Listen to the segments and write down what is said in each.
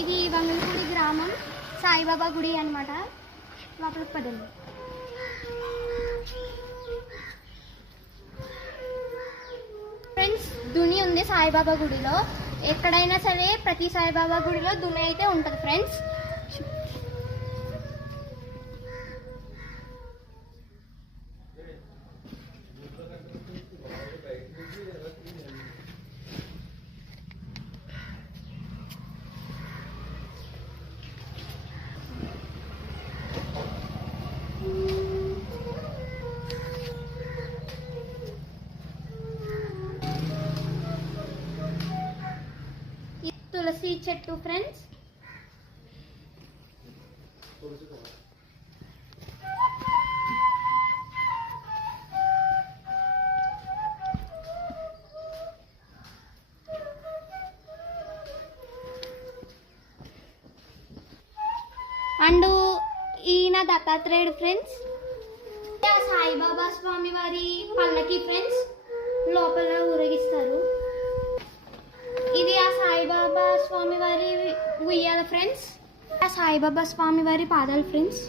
ఇది వంగలపూడి గ్రామం సాయిబాబా గుడి అనమాట. లోపలికి పదండి. ఫ్రెండ్స్, దుని ఉంది సాయిబాబా గుడిలో. ఎక్కడైనా సరే ప్రతి సాయిబాబా గుడిలో దుని అయితే ఉంటుంది ఫ్రెండ్స్. తులసి చెట్టు ఫ్రెండ్స్. అండ్ ఈయన దత్తాత్రేయుడు ఫ్రెండ్స్. సాయిబాబా స్వామి వారి పల్లకి ఫ్రెండ్స్, లోపల ఊరేగిస్తారు. ఇది ఆ సాయిబాబా స్వామి వారి ఉయ్యాల ఫ్రెండ్స్. ఆ సాయిబాబా స్వామి వారి పాదాలు ఫ్రెండ్స్.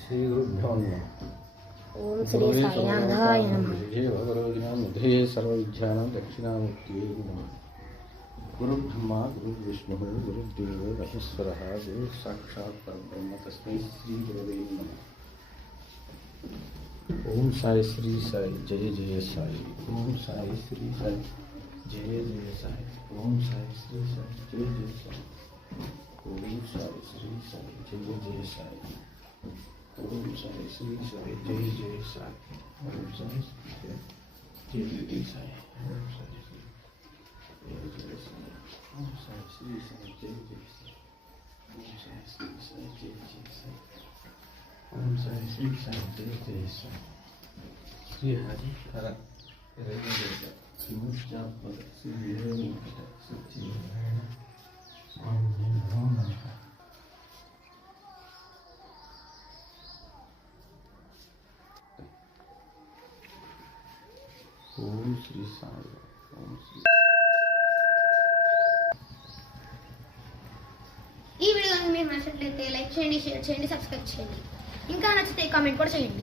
శ్రీ గురుభ్యో నమః. ఓం శ్రీ సాయినాథాయ నమః. భగవద్గీతామధ్యే సర్వవిద్యానాం దక్షిణామూర్తయే నమః. గురుబ్రహ్మ గురుర్విష్ణుః గురుర్దేవో మహేశ్వరः గురుః సాక్షాత్ పరబ్రహ్మ తస్మై శ్రీ గురవే నమః. ఓం సాయి శ్రీ సాయి జయ జయ సాయి. ఓం సాయి శ్రీ సాయి జయ జయ సాయి. ఓం సాయి శ్రీ సాయి జయ జయ సాయి. ఓం సాయి శ్రీ సాయి జయ జయ సాయి. ఓం సాయి శ్రీ సాయి జయ జయ సాయి. ఓం సాయి జయ జయ సాయి. ఓం సాయి శ్రీ జయ జయ సాయి. ఓం సాయి శ్రీ సాయి జయ జయ సాయి. ఓం సాయి శ్రీ సాయి జయ జయ సాయి. ఓం సాయి శ్రీ సాయి జయ జయ సాయి. శ్రీ హరి హర హరేంద్ర శ్రీముఖ్యాత్మక శ్రీ వీరేంద్ర సత్యనారాయణ స్వామి నమో నమః. ఓం శ్రీ సాయి. ఓం శ్రీ. ఈ వీడియో మీకు నచ్చినట్లయితే లైక్ చేయండి, షేర్ చేయండి, సబ్స్క్రైబ్ చేయండి. ఇంకా నచ్చితే కామెంట్ కూడా చేయండి.